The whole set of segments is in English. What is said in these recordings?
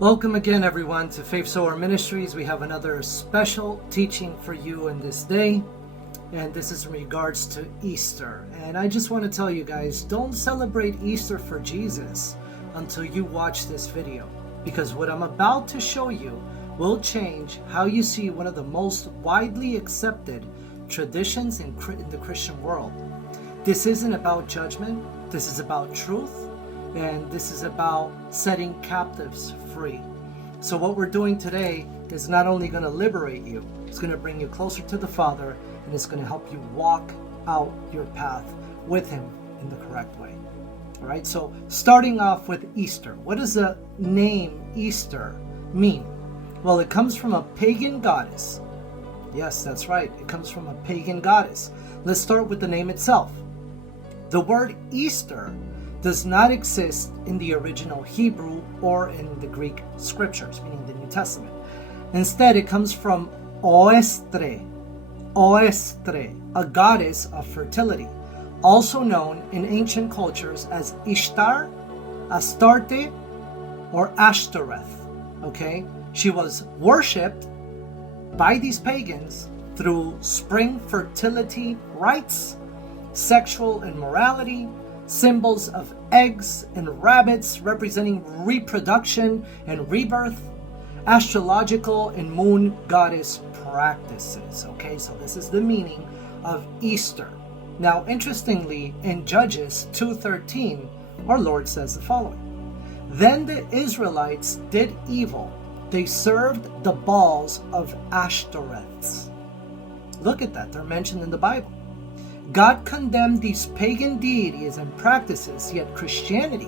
Welcome again, everyone, to Sower Ministries. We have another special teaching for you in this day, and this is in regards to Easter. And I just want to tell you guys, don't celebrate Easter for Jesus until you watch this video, because what I'm about to show you will change how you see one of the most widely accepted traditions in the Christian world. This isn't about judgment, this is about truth, and this is about setting captives free. So what we're doing today is not only going to liberate you, it's going to bring you closer to the Father, and it's going to help you walk out your path with Him in the correct way. All right, so starting off with Easter. What does the name Easter mean? Well, it comes from a pagan goddess. Yes, that's right. It comes from a pagan goddess. Let's start with the name itself. The word Easter does not exist in the original Hebrew or in the Greek scriptures, meaning the New Testament. Instead, it comes from oestre, a goddess of fertility, also known in ancient cultures as Ishtar, Astarte, or Ashtoreth. Okay? She was worshipped by these pagans through spring fertility rites, sexual immorality, symbols of eggs and rabbits representing reproduction and rebirth, astrological and moon goddess practices. Okay, so this is the meaning of Easter. Now, interestingly, in Judges 2:13, our Lord says the following: Then the Israelites did evil. They served the Baals of Ashtoreths. Look at that, they're mentioned in the Bible. God condemned these pagan deities and practices, yet Christianity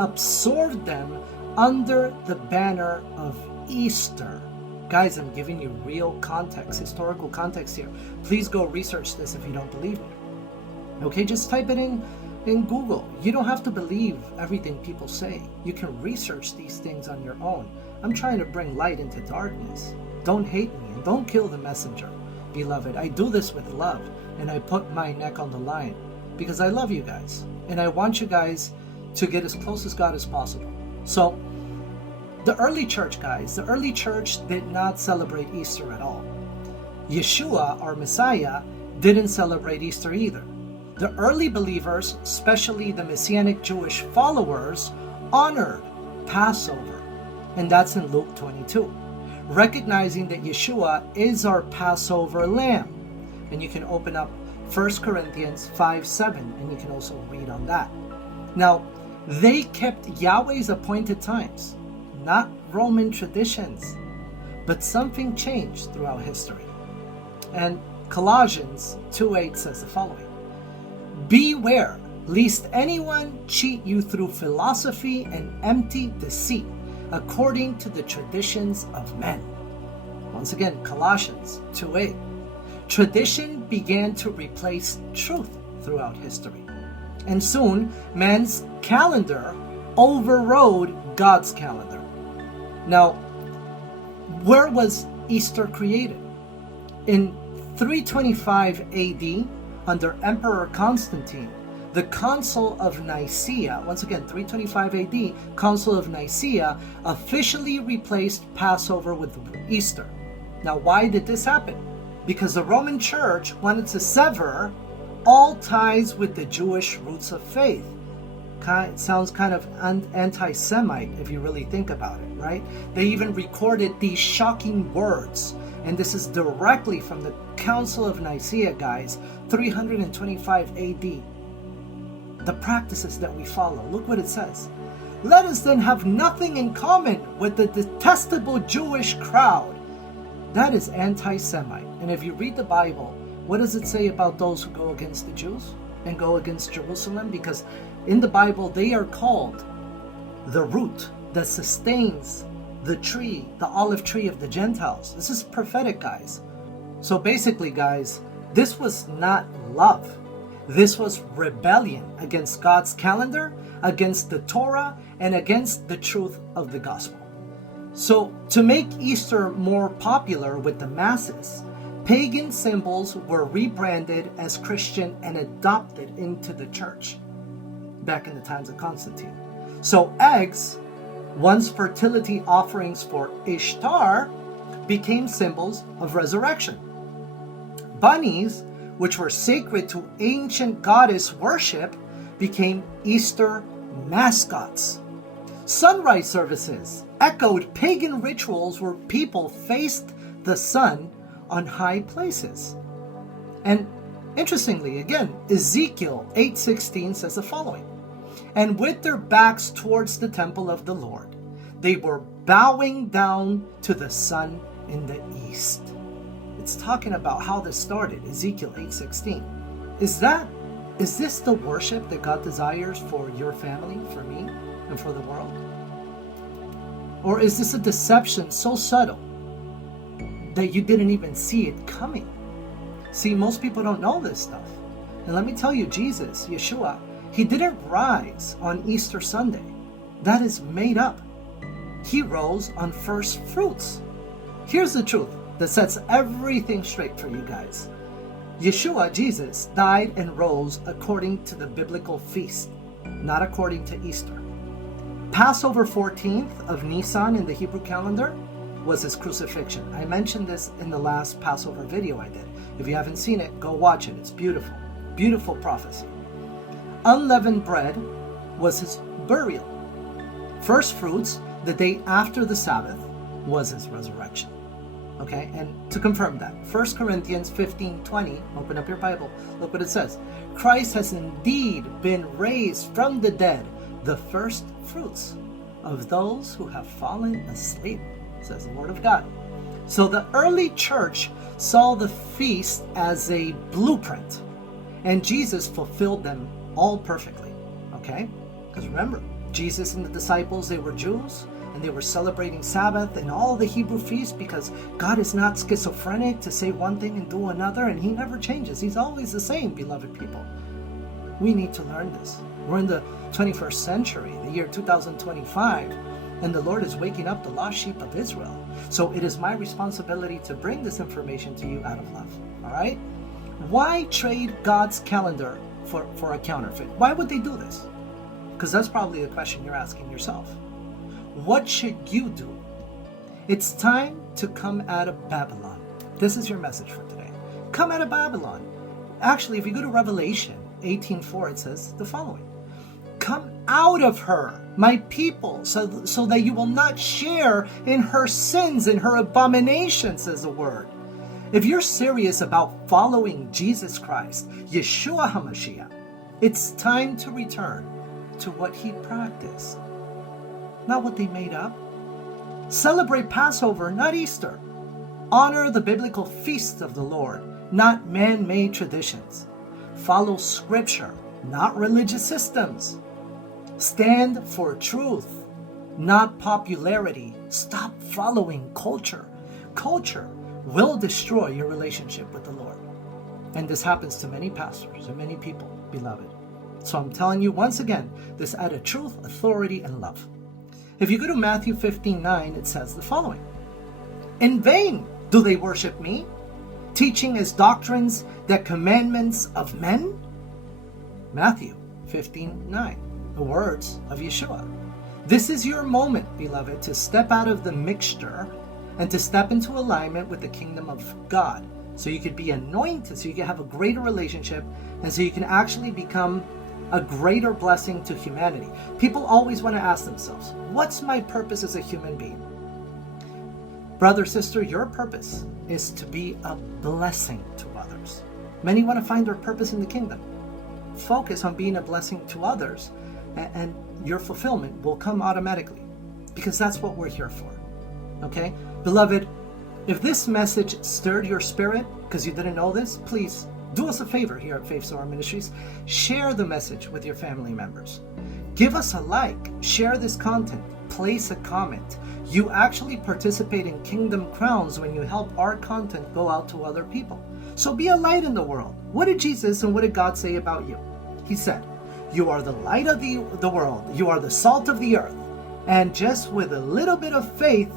absorbed them under the banner of Easter. Guys, I'm giving you real context, historical context here. Please go research this if you don't believe me. Okay, just type it in Google. You don't have to believe everything people say. You can research these things on your own. I'm trying to bring light into darkness. Don't hate me and don't kill the messenger, beloved. I do this with love. And I put my neck on the line because I love you guys and I want you guys to get as close as God as possible. So the early church, guys, the early church did not celebrate Easter at all. Yeshua, our Messiah, didn't celebrate Easter either. The early believers, especially the Messianic Jewish followers, honored Passover, and that's in Luke 22, recognizing that Yeshua is our Passover lamb. And you can open up 1 Corinthians 5:7, and you can also read on that. Now, they kept Yahweh's appointed times, not Roman traditions. But something changed throughout history. And Colossians 2:8 says the following: Beware, lest anyone cheat you through philosophy and empty deceit, according to the traditions of men. Once again, Colossians 2:8. Tradition began to replace truth throughout history. And soon, man's calendar overrode God's calendar. Now, where was Easter created? In 325 AD, under Emperor Constantine, the Council of Nicaea, once again, 325 AD, Council of Nicaea, officially replaced Passover with Easter. Now, why did this happen? Because the Roman Church wanted to sever all ties with the Jewish roots of faith. It sounds kind of anti-Semite if you really think about it, right? They even recorded these shocking words, and this is directly from the Council of Nicaea, guys, 325 AD. The practices that we follow, look what it says. Let us then have nothing in common with the detestable Jewish crowd. That is anti-Semite. And if you read the Bible, what does it say about those who go against the Jews and go against Jerusalem? Because in the Bible, they are called the root that sustains the tree, the olive tree of the Gentiles. This is prophetic, guys. So basically, guys, this was not love. This was rebellion against God's calendar, against the Torah, and against the truth of the gospel. So to make Easter more popular with the masses, pagan symbols were rebranded as Christian and adopted into the church back in the times of Constantine. So eggs Once fertility offerings for Ishtar became symbols of resurrection. Bunnies, which were sacred to ancient goddess worship, became Easter mascots. Sunrise services echoed pagan rituals where people faced the sun on high places. And interestingly, again, Ezekiel 8:16 says the following, "And with their backs towards the temple of the Lord, they were bowing down to the sun in the east." It's talking about how this started, Ezekiel 8:16. Is this the worship that God desires for your family, for me, and for the world? Or is this a deception so subtle that you didn't even see it coming? See, most people don't know this stuff. And let me tell you, Jesus, Yeshua, he didn't rise on Easter Sunday. That is made up. He rose on first fruits. Here's the truth that sets everything straight for you guys. Yeshua, Jesus, died and rose according to the biblical feast, not according to Easter. Passover 14th of Nisan in the Hebrew calendar was his crucifixion. I mentioned this in the last Passover video I did. If you haven't seen it, go watch it. It's beautiful. Beautiful prophecy. Unleavened bread was his burial. First fruits, the day after the Sabbath, was his resurrection. Okay, and to confirm that, 1 Corinthians 15:20, open up your Bible, look what it says. Christ has indeed been raised from the dead, the first fruits of those who have fallen asleep, says the Word of God. So the early church saw the feast as a blueprint, and Jesus fulfilled them all perfectly. Okay, because remember, Jesus and the disciples, they were Jews, and they were celebrating Sabbath and all the Hebrew feasts because God is not schizophrenic to say one thing and do another, and he never changes. He's always the same, beloved people. We need to learn this. We're in the 21st century, the year 2025, and the Lord is waking up the lost sheep of Israel. So it is my responsibility to bring this information to you out of love. All right? Why trade God's calendar for a counterfeit? Why would they do this? Because that's probably the question you're asking yourself. What should you do? It's time to come out of Babylon. This is your message for today. Come out of Babylon. Actually, if you go to Revelation 18:4, it says the following. Come out of her, my people, so that you will not share in her sins and her abominations, says the word. If you're serious about following Jesus Christ, Yeshua HaMashiach, it's time to return to what he practiced. Not what they made up. Celebrate Passover, not Easter. Honor the biblical feasts of the Lord, not man-made traditions. Follow Scripture, not religious systems. Stand for truth, not popularity. Stop following culture. Culture will destroy your relationship with the Lord. And this happens to many pastors and many people, beloved. So I'm telling you once again, this out of truth, authority, and love. If you go to Matthew 15:9, it says the following. In vain do they worship me, teaching as doctrines the commandments of men? Matthew 15:9, the words of Yeshua. This is your moment, beloved, to step out of the mixture and to step into alignment with the kingdom of God. So you could be anointed, so you can have a greater relationship, and so you can actually become a greater blessing to humanity. People always want to ask themselves, what's my purpose as a human being? Brother, sister, your purpose is to be a blessing to others. Many want to find their purpose in the kingdom. Focus on being a blessing to others, and your fulfillment will come automatically, because that's what we're here for. Okay? Beloved, if this message stirred your spirit because you didn't know this, please do us a favor here at Sower Ministries. Share the message with your family members. Give us a like. Share this content. Place a comment. You actually participate in Kingdom Crowns when you help our content go out to other people. So be a light in the world. What did Jesus and what did God say about you? He said, you are the light of the world. You are the salt of the earth. And just with a little bit of faith,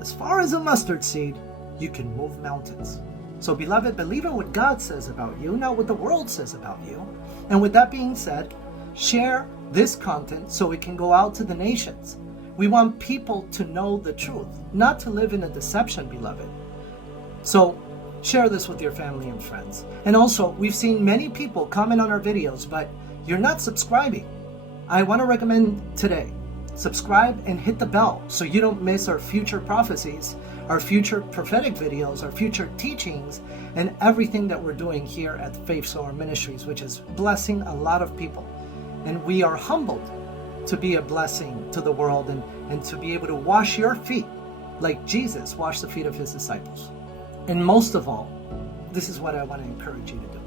as far as a mustard seed, you can move mountains. So beloved, believe in what God says about you, not what the world says about you. And with that being said, share this content so it can go out to the nations. We want people to know the truth, not to live in a deception, beloved. So share this with your family and friends. And also, we've seen many people comment on our videos, but you're not subscribing. I want to recommend today, subscribe and hit the bell so you don't miss our future prophecies, our future prophetic videos, our future teachings, and everything that we're doing here at Faith Sower Ministries, which is blessing a lot of people. And we are humbled to be a blessing to the world and to be able to wash your feet like Jesus washed the feet of his disciples. And most of all, this is what I want to encourage you to do.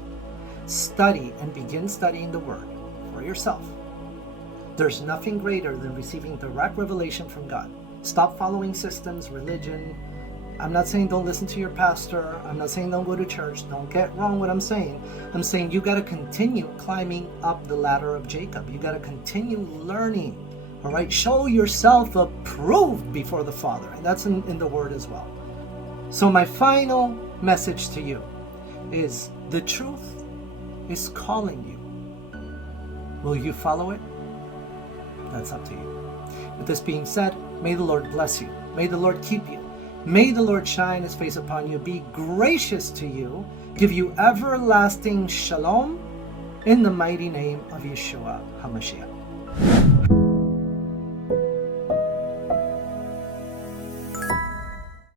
Study and begin studying the Word for yourself. There's nothing greater than receiving direct revelation from God. Stop following systems, religion. I'm not saying don't listen to your pastor. I'm not saying don't go to church. Don't get wrong what I'm saying. I'm saying you got to continue climbing up the ladder of Jacob. You got to continue learning. All right? Show yourself approved before the Father. And that's in the Word as well. So my final message to you is the truth is calling you. Will you follow it? That's up to you. With this being said, may the Lord bless you. May the Lord keep you. May the Lord shine his face upon you, be gracious to you, give you everlasting shalom in the mighty name of Yeshua HaMashiach.